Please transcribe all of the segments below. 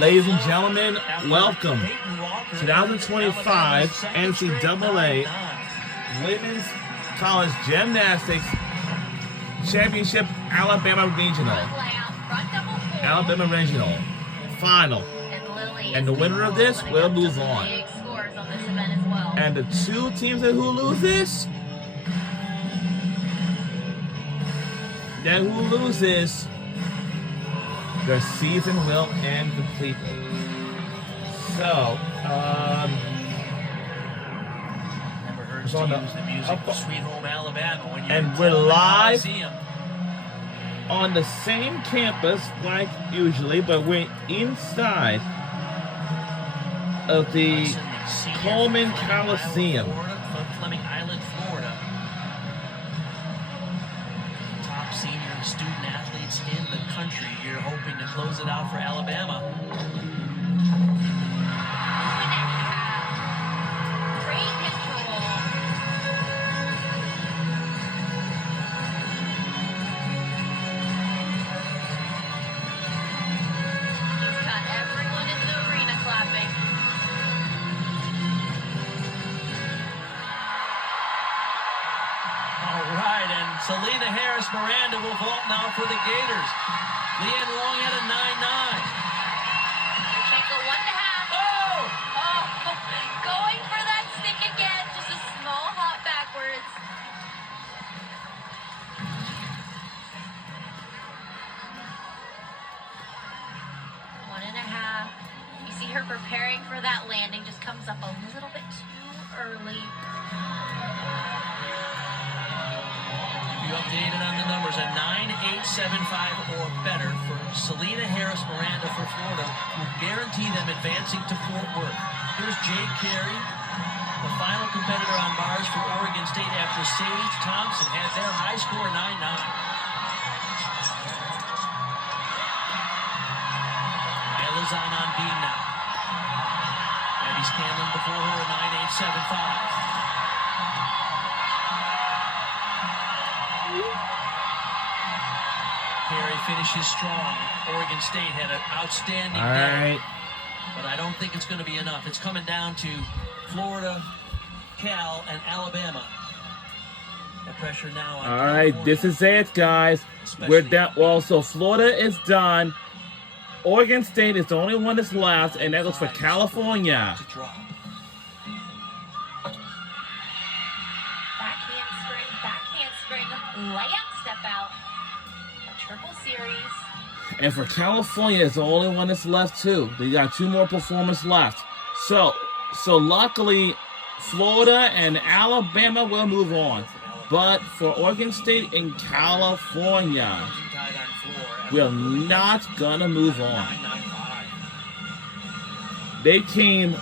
Ladies and gentlemen, welcome 2025 NCAA Women's College Gymnastics Championship Alabama Regional Final. And the winner of this will move on. And the two teams that who lose this, their season will end completely. So, never heard the music of Sweet Home Alabama when you're and we're live on the same campus like usually, but we're inside of the Coleman Coliseum. Fleming Island, Florida. Top senior and student athletes in the country here, hoping to close it out for Alabama. Great control. He's got everyone in the arena clapping. All right, and Selena Harris Miranda will vault now for the Gators. Leanne Long had a 9-9. You can't go 1.5. Oh! Oh, going for that stick again. Just a small hop backwards. One and a half. You see her preparing for that landing. Just comes up a little bit too early. You updated on the numbers, a 9.875 or better for Selena Harris Miranda for Florida will guarantee them advancing to Fort Worth. Here's Jade Carey, the final competitor on bars for Oregon State after Sage Thompson had their high score 9-9. Isla's on beam now. Abby Scanlon before her, a 9.875. Carey finishes strong. Oregon State had an outstanding day. But I don't think it's going to be enough. It's coming down to Florida, Cal, and Alabama. The pressure now on California. This is it, guys. We're down. Well, so Florida is done. Oregon State is the only one that's left, and that goes for California. Back handspring, layup, step out. Triple series. And for California, it's the only one that's left too. They got two more performers left. So luckily, Florida and Alabama will move on. But for Oregon State and California, we're not gonna move on. They came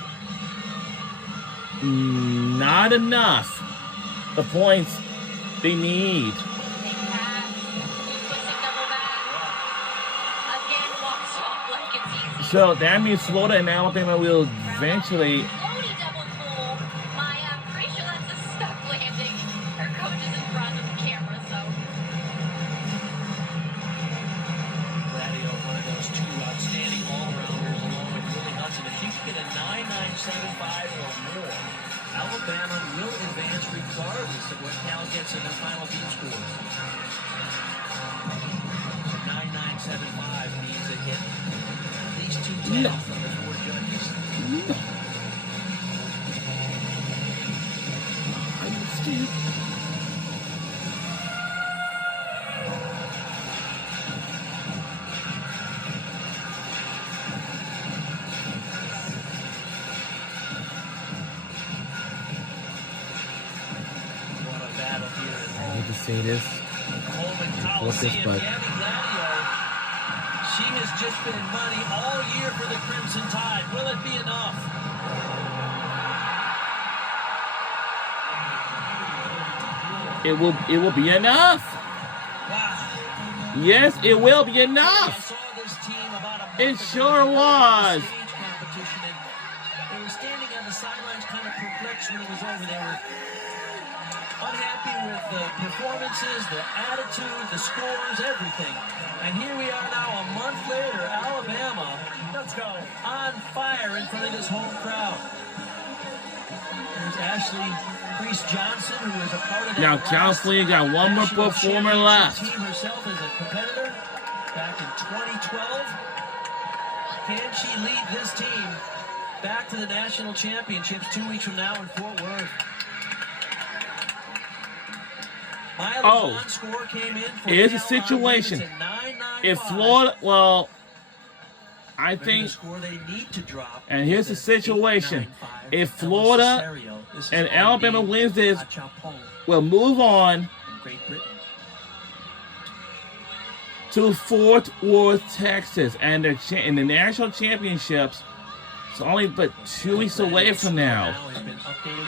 not enough the points they need. So that means Florida and Alabama will eventually. Floaty double pull. Maya, pretty sure that's a stuck landing. Her coach is in front of the camera, so. Gladio, one of those two outstanding all-rounders, along with Lily Hudson. If she can get a 9.975 or more, Alabama will advance regardless of what Cal gets in their final team scores. 9.975 means a hit. No. What a battle here. I hate to say this. What's this, but she has just been money all year for the Crimson Tide. Will it be enough? It will be enough. Wow. Yes, it will be enough. It sure was. They were standing on the sidelines kind of perplexed when it was over. They were unhappy with the performances, the attitude, the scores, everything. And here we are now, a month later, Alabama, let's go, on fire in front of this home crowd. There's Ashley Priest-Johnson, who is a part of that. Now California got one more performer left. Team herself as a competitor back in 2012. Can she lead this team back to the national championships 2 weeks from now in Fort Worth? Score came in for here's the situation. If Florida, well, I think, they need to drop, and here's the situation. If Florida and Alabama wins this, we'll move on to Fort Worth, Texas, and in the national championships. It's only but 2 weeks away from now.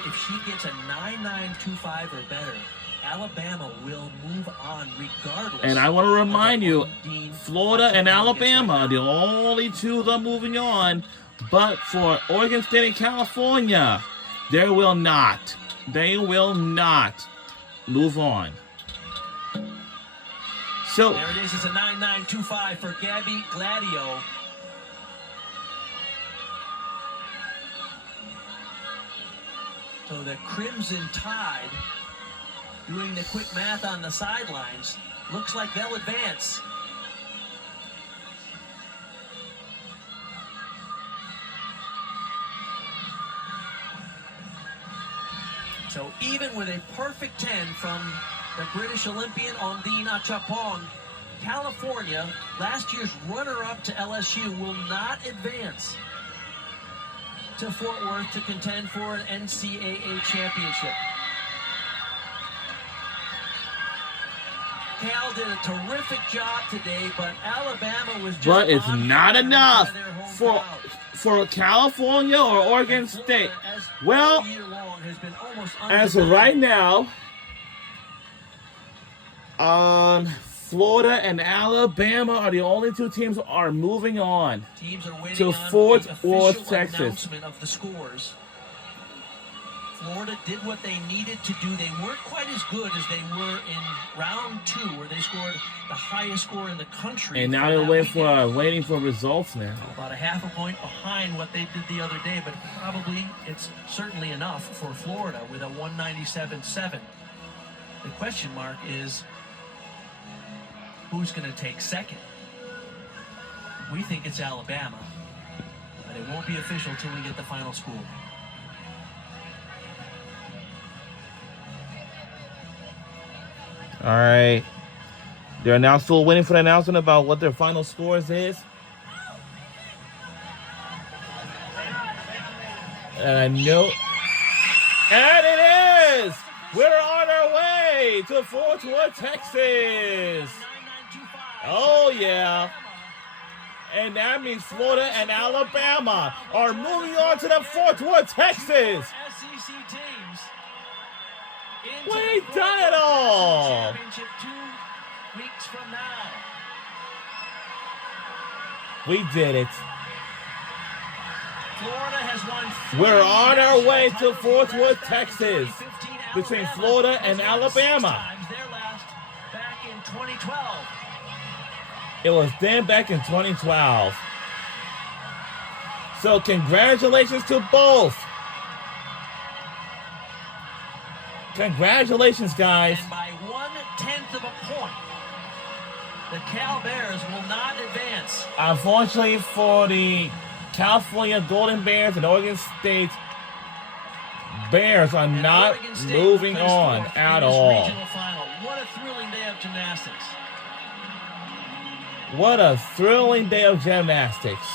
If she gets a 9.925 or better, Alabama will move on regardless. And I want to remind you, Florida and Alabama are the only two that are moving on. But for Oregon State and California, they will not move on. So there it is. It's a 9.925 for Gabby Gladio. So the Crimson Tide, doing the quick math on the sidelines, looks like they'll advance. So even with a perfect 10 from the British Olympian Ondine Achapong, California, last year's runner-up to LSU, will not advance to Fort Worth to contend for an NCAA championship. Cal did a terrific job today, but Alabama was just. But it's not enough for California or Oregon State. Well, as of right now, Florida and Alabama are the only two teams that are moving on to Fort Worth, Texas. Of the scores. Florida did what they needed to do. They weren't quite as good as they were in round 2, where they scored the highest score in the country. And now they're waiting for results now. About a half a point behind what they did the other day, but it's certainly enough for Florida with a 197.7. The question mark is, who's going to take second? We think it's Alabama, but it won't be official till we get the final score. All right. They're now still waiting for the announcement about what their final scores is. And I know. And it is! We're on our way to Fort Worth, Texas. Oh, yeah. And that means Florida and Alabama are moving on to the Fort Worth, Texas. SEC teams. We done it all. 2 weeks from now. We did it. Florida has won. We're on our way to Fort Worth, Texas, between Florida and Alabama. Their last back in 2012. It was then back in 2012. So congratulations to both. Congratulations, guys. And by 1/10 of a point, the Cal Bears will not advance. Unfortunately for the California Golden Bears and Oregon State Bears are not moving on at all. What a thrilling day of gymnastics. What a thrilling day of gymnastics.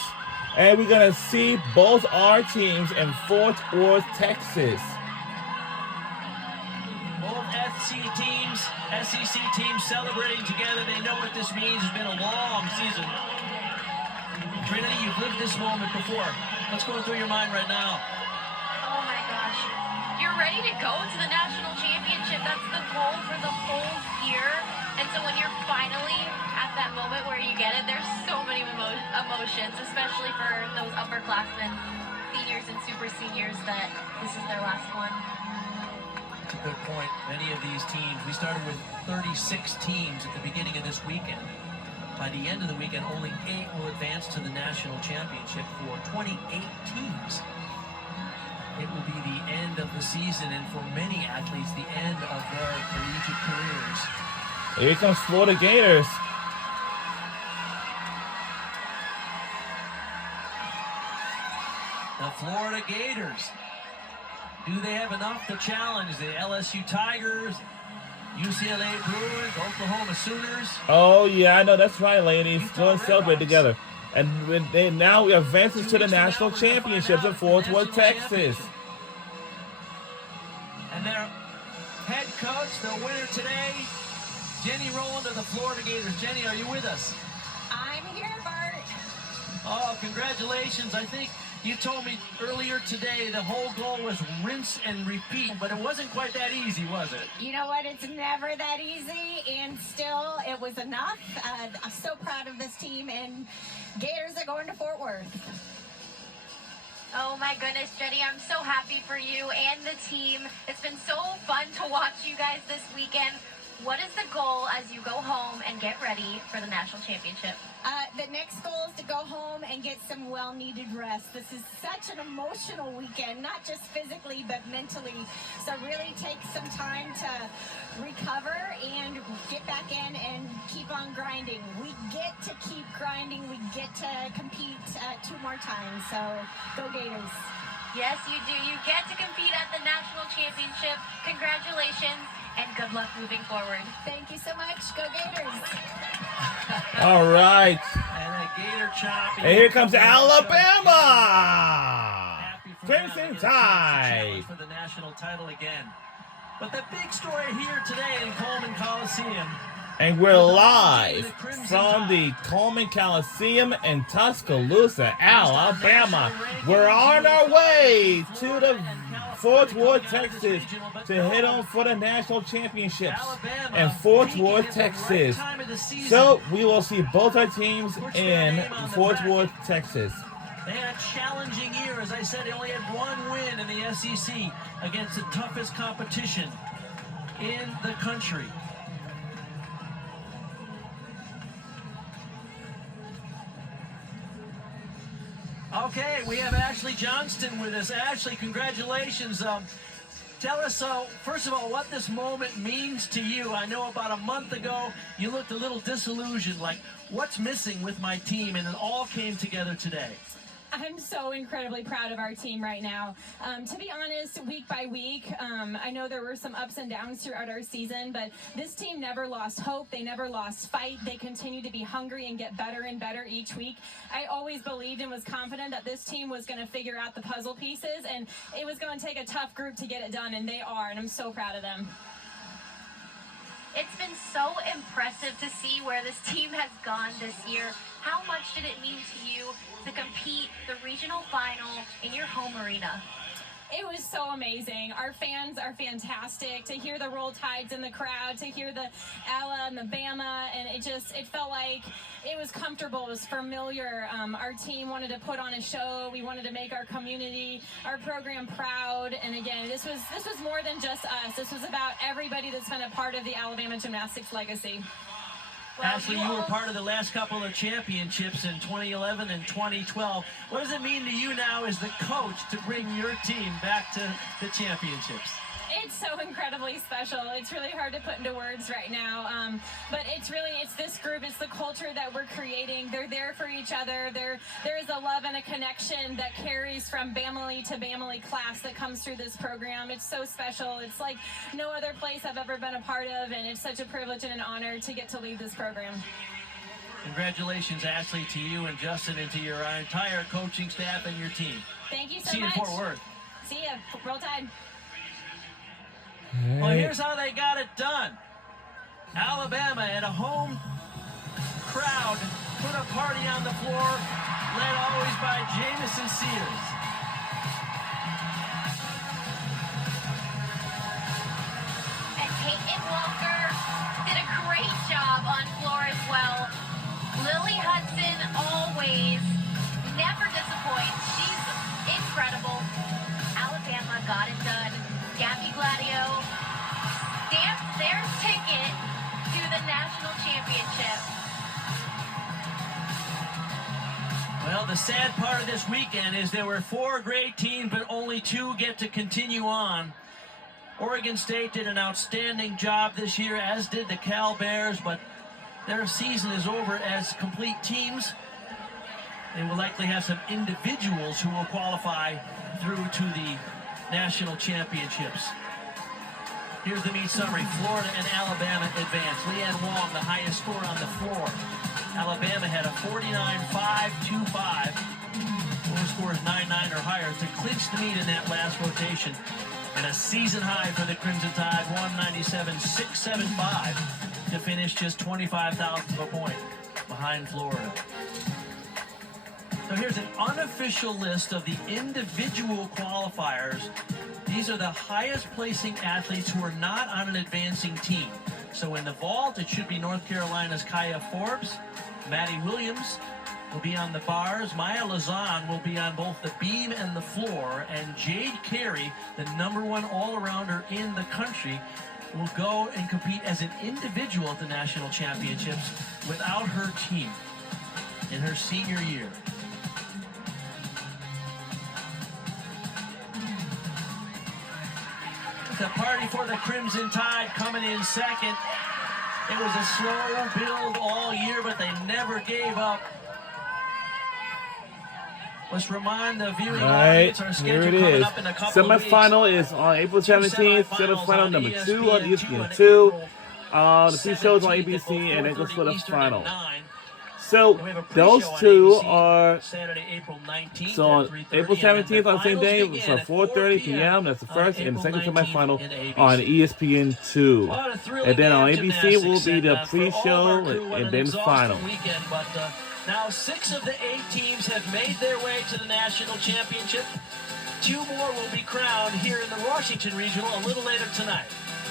And we're going to see both our teams in Fort Worth, Texas. Both SEC teams celebrating together. They know what this means. It's been a long season. Trinity, you've lived this moment before. What's going through your mind right now? Oh my gosh. You're ready to go to the national championship. That's the goal for the whole year. And so when you're finally at that moment where you get it, there's so many emotions, especially for those upperclassmen, seniors and super seniors, that this is their last one. That's a good point. Many of these teams, we started with 36 teams at the beginning of this weekend. By the end of the weekend, only 8 will advance to the national championship for 28 teams. It will be the end of the season, and for many athletes, the end of their collegiate careers. Here comes Florida Gators. The Florida Gators. Do they have enough to challenge the LSU Tigers, UCLA Bruins, Oklahoma Sooners? Oh, yeah, I know. That's right, ladies. Go and celebrate together. And now we advance to the national championships in Fort Worth, Texas. And their head coach, the winner today, Jenny Rowland of the Florida Gators. Jenny, are you with us? I'm here, Bart. Oh, congratulations. I think you told me earlier today the whole goal was rinse and repeat, but it wasn't quite that easy, was it? You know what? It's never that easy, and still it was enough. I'm so proud of this team, and Gators are going to Fort Worth. Oh my goodness, Jenny, I'm so happy for you and the team. It's been so fun to watch you guys this weekend. What is the goal as you go home and get ready for the national championship? The next goal is to go home and get some well-needed rest. This is such an emotional weekend, not just physically, but mentally. So really take some time to recover and get back in and keep on grinding. We get to keep grinding. We get to compete 2 more times. So go Gators. Yes, you do. You get to compete at the national championship. Congratulations. And good luck moving forward. Thank you so much. Go Gators. All right. And a Gator chop. And here comes Alabama. Crimson Tide. For the national title again. But the big story here today in Coleman Coliseum. And we're live from the Coleman Coliseum in Tuscaloosa, Alabama. We're on our way to the Fort Worth, Texas to head on for the national championships in Fort Worth, Texas. So we will see both our teams in Fort Worth, Texas. They had a challenging year. As I said, they only had 1 win in the SEC against the toughest competition in the country. Okay, we have Ashley Johnston with us. Ashley, congratulations. Tell us, first of all, what this moment means to you. I know about a month ago, you looked a little disillusioned, like, what's missing with my team? And it all came together today. I'm so incredibly proud of our team right now. To be honest, week by week, I know there were some ups and downs throughout our season, but this team never lost hope. They never lost fight. They continue to be hungry and get better and better each week. I always believed and was confident that this team was going to figure out the puzzle pieces, and it was going to take a tough group to get it done, and they are, and I'm so proud of them. It's been so impressive to see where this team has gone this year. How much did it mean to you to compete the regional final in your home arena? It was so amazing. Our fans are fantastic. To hear the Roll Tides in the crowd, to hear the Ala and the Bama, and it felt like it was comfortable, it was familiar. Our team wanted to put on a show. We wanted to make our community, our program proud. And again, this was more than just us. This was about everybody that's been a part of the Alabama gymnastics legacy. Well, Ashley, you were part of the last couple of championships in 2011 and 2012. What does it mean to you now as the coach to bring your team back to the championships? It's so incredibly special. It's really hard to put into words right now. But it's this group, it's the culture that we're creating. They're there for each other. There is a love and a connection that carries from family to family class that comes through this program. It's so special. It's like no other place I've ever been a part of, and it's such a privilege and an honor to get to lead this program. Congratulations, Ashley, to you and Justin and to your entire coaching staff and your team. Thank you so See you in much. Fort Worth. See ya. Roll Tide. Well, here's how they got it done. Alabama at a home crowd put a party on the floor, led always by Jamison Sears. And Peyton Walker did a great job on floor as well. Lily Hudson always never disappoints. She's incredible. Alabama got it done. Gabby Gladio their ticket to the national championship. Well, the sad part of this weekend is there were 4 great teams, but only 2 get to continue on. Oregon State did an outstanding job this year, as did the Cal Bears, but their season is over as complete teams. They will likely have some individuals who will qualify through to the national championships. Here's the meet summary. Florida and Alabama advance. Leanne Wong, the highest score on the floor. Alabama had a 49-5-2-5. Floor scores 9-9 or higher to clinch the meet in that last rotation. And a season high for the Crimson Tide, 197-675, to finish just 25,000th of a point behind Florida. So here's an unofficial list of the individual qualifiers. These are the highest placing athletes who are not on an advancing team. So in the vault, it should be North Carolina's Kaya Forbes. Maddie Williams will be on the bars. Maya Lazan will be on both the beam and the floor. And Jade Carey, the #1 all-arounder in the country, will go and compete as an individual at the national championships without her team in her senior year. The party for the Crimson Tide coming in second. It was a slow build all year, but they never gave up. Let's remind the viewing audience our schedule here it coming is. up in a couple of Semifinal weeks. is on April 17th. Semifinal number 2 on ESPN 2. The pre-show is on ABC, and it goes for the final. So those two are so on April 17th on the same day from 4:30 p.m. That's the first and the second semifinal on ESPN 2, and then on ABC will be the pre-show and then the final. Now 6 of the 8 teams have made their way to the national championship. 2 more will be crowned here in the Washington Regional a little later tonight.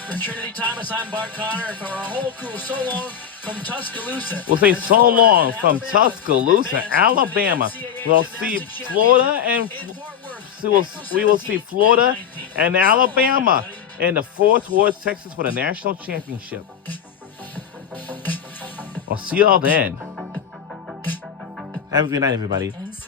For Trinity Thomas, I'm Bart Connor, and for our whole crew, so long from Tuscaloosa. We'll say so long from Tuscaloosa, Alabama. We'll see Florida and we will see Florida and Alabama in the Fort Worth, Texas for the national championship. I'll see y'all then. Have a good night, everybody.